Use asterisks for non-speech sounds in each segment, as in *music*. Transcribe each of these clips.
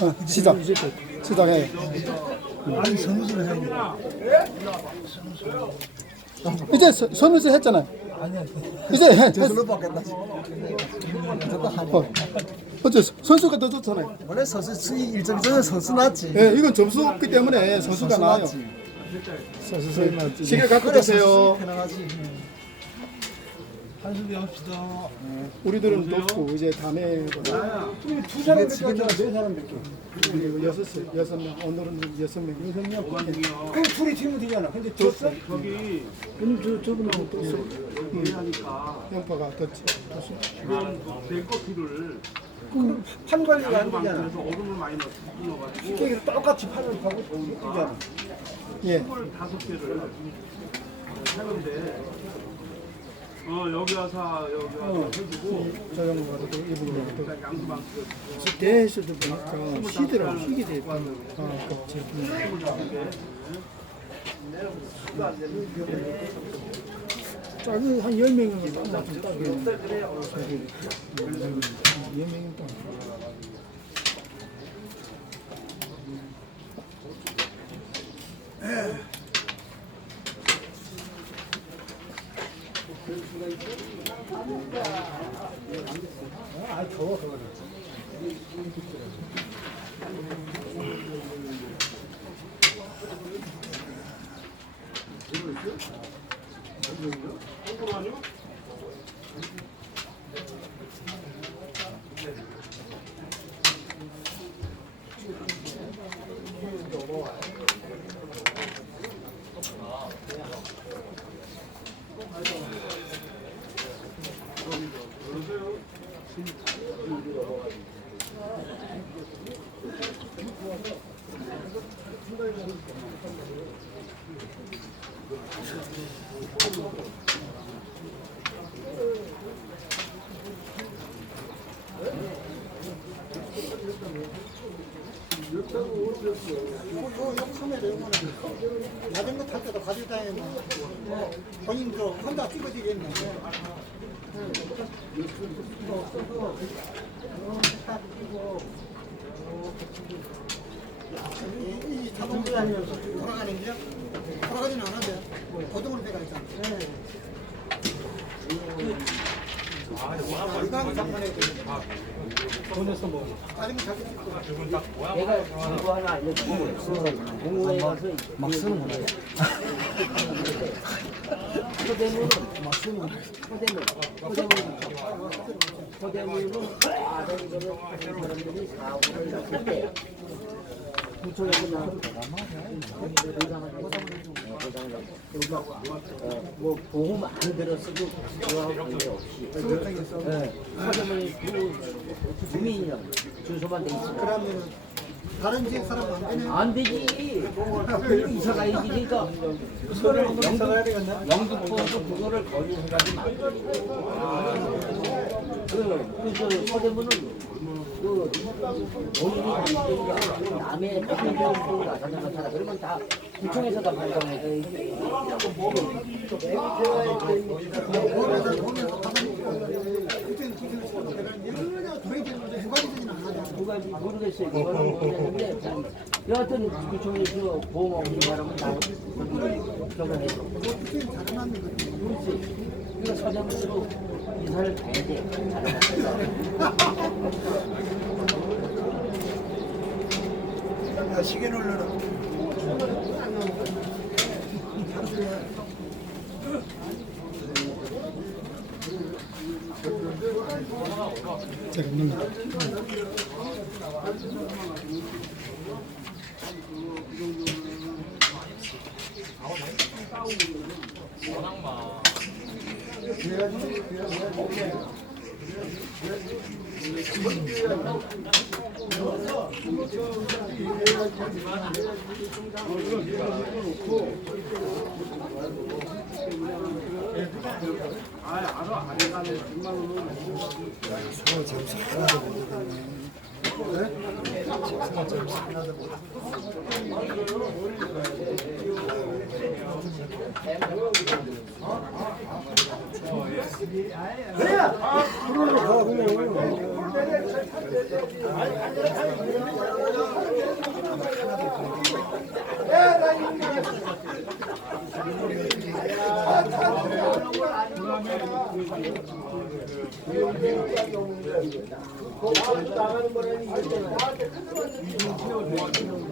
어, 시작. 시작해. 아니 선수를 하고 이제 서- 선우수 했잖아. 아니야 이제 해. 저절로 바뀌었다 어. 어째 선수가 더 좋잖아요. 원래 선수 수위 일정 전에 선수 났지 예, 이건 점수 없기 때문에 선수가 나요. 났지 선수 시계 갖고 계세요. 선수 편하지 한숨 합시다 우리들은 높고 이제 다음에 두 사람 밖에 안네 사람밖에. 우리 여섯 세- 여섯 명 오늘은 여섯 명 여섯 명. 그럼 둘이 팀은 되잖아. 근데 졌어? 저기 그럼 저또 써. 하니까 영파가 떴지. 지금 내 커피를 판 관리가 안 그래서 얼음을 많이 넣- 넣어가지고 계획을 똑같이 판을 하고 있잖아. 예. 물 다섯 개를 하는데 어 여기 와서 여기 와서 해주고. 저또 이분 또 그러니까 양수방 대에서도 보니까 시더라고 희게 돼. 아, 그렇지. 작은 한 10명은 딱 맞춘 딱이 에요. 10명은 딱. 자전거 탈 때도 가지고 다니면 본인도 혼자 찍어지겠네. 이, 이 자동차 다니면서 돌아가는 게 돌아가지는 않아도 고정으로 돼가 있잖아. 이거 하면 장난해. 돈에서 뭐. 자전거 탈때 찍고. 내가 정보 하나 알려주고 공부에 가서 막 쓰는 거야 서대문은 서대문 서대문 서대문은 다른 거는 하는 사람들이 사고를 났을 때 뭐 보험 안 들었어도 그거하고 관계 없이 네, 서대문이 그 주민이랑 주소만 돼 있으면 그러면 다른 지역 사람 안 되네. 안 되지. 이사 가야지. 그러니까 그거를 영등 영등포도 그거를 거주해가지고 안 돼. 그, 그, 서대문은 그 본인이 잘못되니까 그 남의 나가자마 살아. 그러면 다 구청에서 다 모르겠는데 여하튼 구청에서 보험 없는 사람은 다 저거 해줘. 그렇지. 그러니까 서대문으로 이사를 가야 돼. 야 시계 놀려라. 제가 서울 잠시 하나도 못하겠네. 네? 서울 잠시 하나도 못하겠네. 그래! 아, 그래! 있는 거.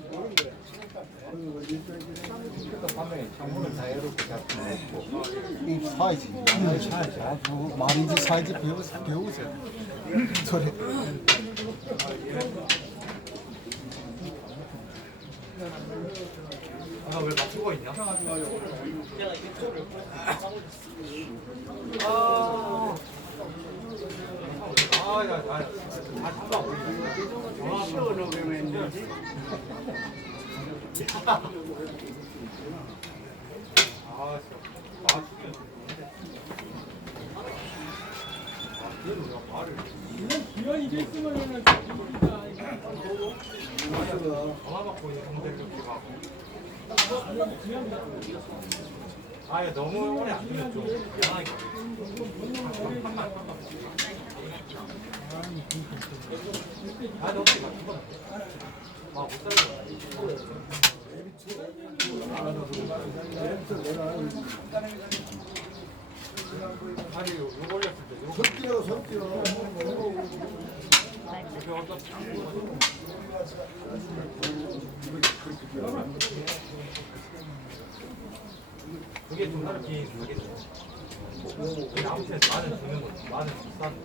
사이즈, 사이즈, 아주 배우 배우세요. 소리. 아왜 맞추고 있냐? 아, 아, 야, 야, 아, 잠깐. 아, 시원해, 왜 했는지. 아. 아. 아. 아예 너무 오래 안 되면 좀 미안하니까. 아 너무 아 이렇게 어차피 그게 좀 다르긴 하겠죠. 아무튼 나는 주는 거지. 나는 비싼 거.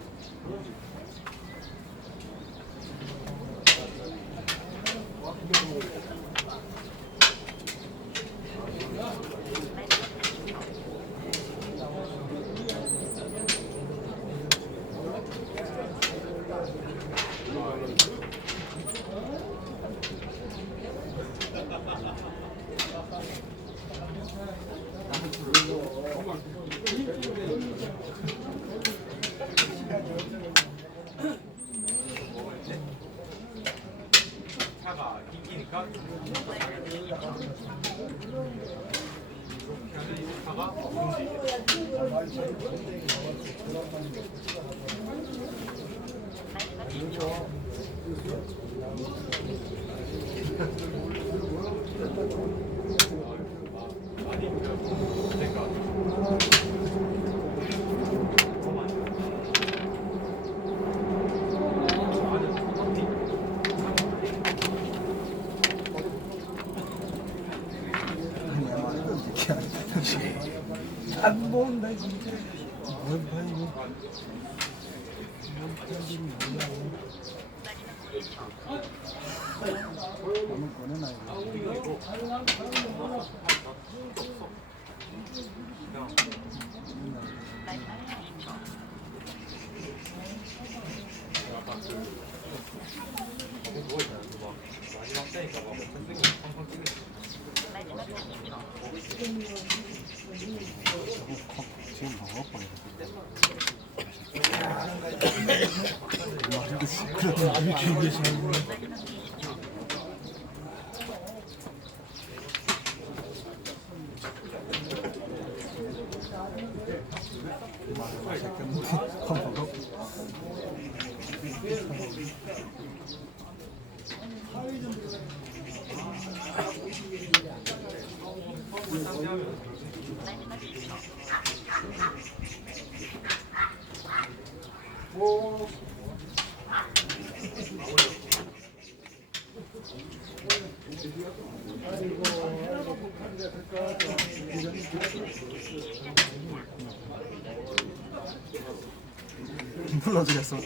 차가 이기니까 차가 움직이게 많이 그러니까 아니야, 말도 이렇게 안 본다 진짜. 뭔 파이고. 마지막 때니까 막 쓰고 팡팡 찍는 지금 먹어버려. 말도 시끄러워. 아 살고. 불러주겠어.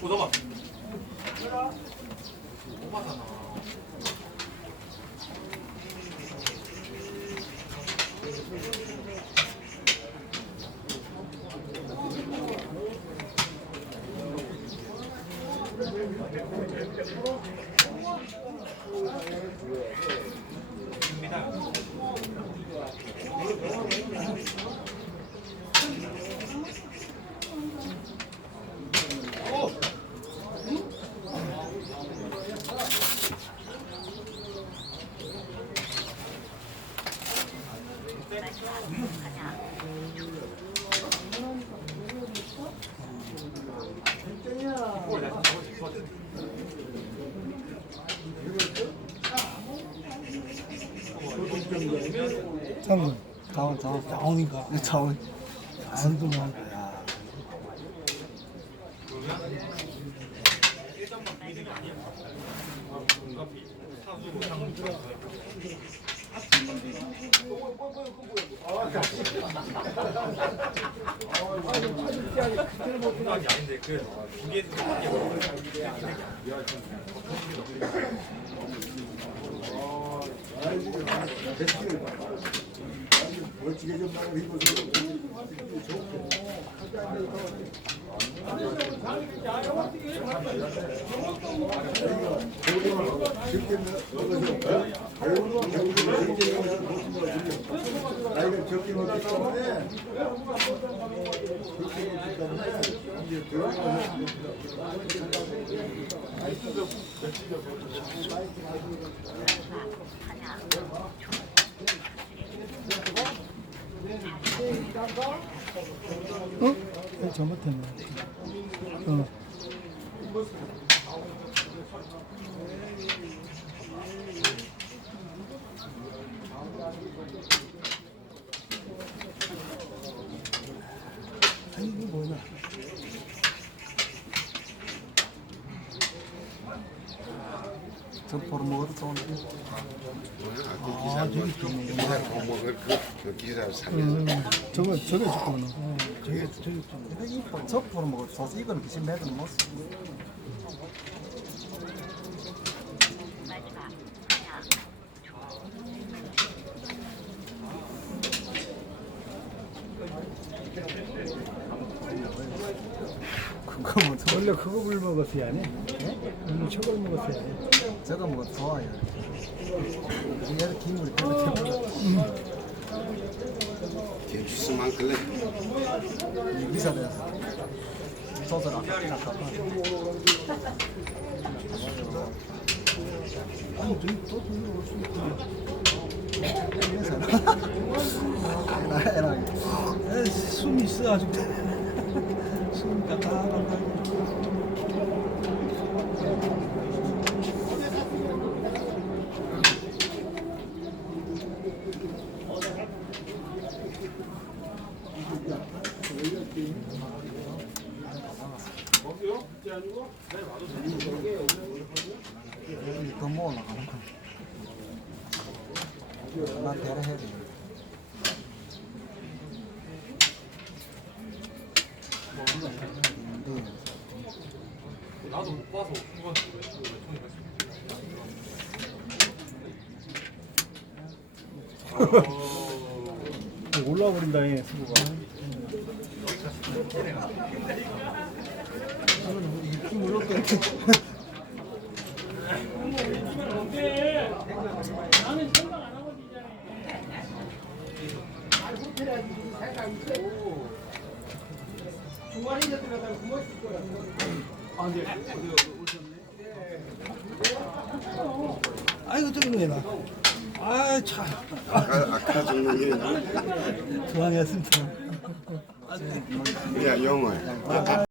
보다봐 오바잖아 자원. 자원인가? 자원. 자원도 많고, 야. 멋지게 좀 나를 입어서 나이가 적게 먹기 때문에 적게 먹기 때문에 이제 배우는 어? 네, 잘못했네. 어. 아니, 이거 뭐냐. 저 포로 먹어도 좋은데. 아, 저기 있네. 기사 그, 그, 그 기사 살려. 음, 저거, 저게. 어, 저게, 저게 좀. 이거, 저 포로 먹어도 좋지. 이거는 비신 매드는 못 써. 그거 뭐 저- 원래 그거를 먹었어야 하네. 원래 저걸 먹었어야 해. 저거 뭐 좋아요. 얘를 김을 별로 태우고 김치스만 걸래. 비싸대서 소설 아까 깎아. 아니 저기 또 저기로 올수 있다 에라 숨이 있어 아직 *laughs* 숨이 모아 나가는 거. 나 대라 해야 돼. 나도 못 봐서 그건 왜 총이 얘 수구가. 아이고 좀 내라. 아 참. 아까 아까 정도 게 좋아했습니다. 야 영어야.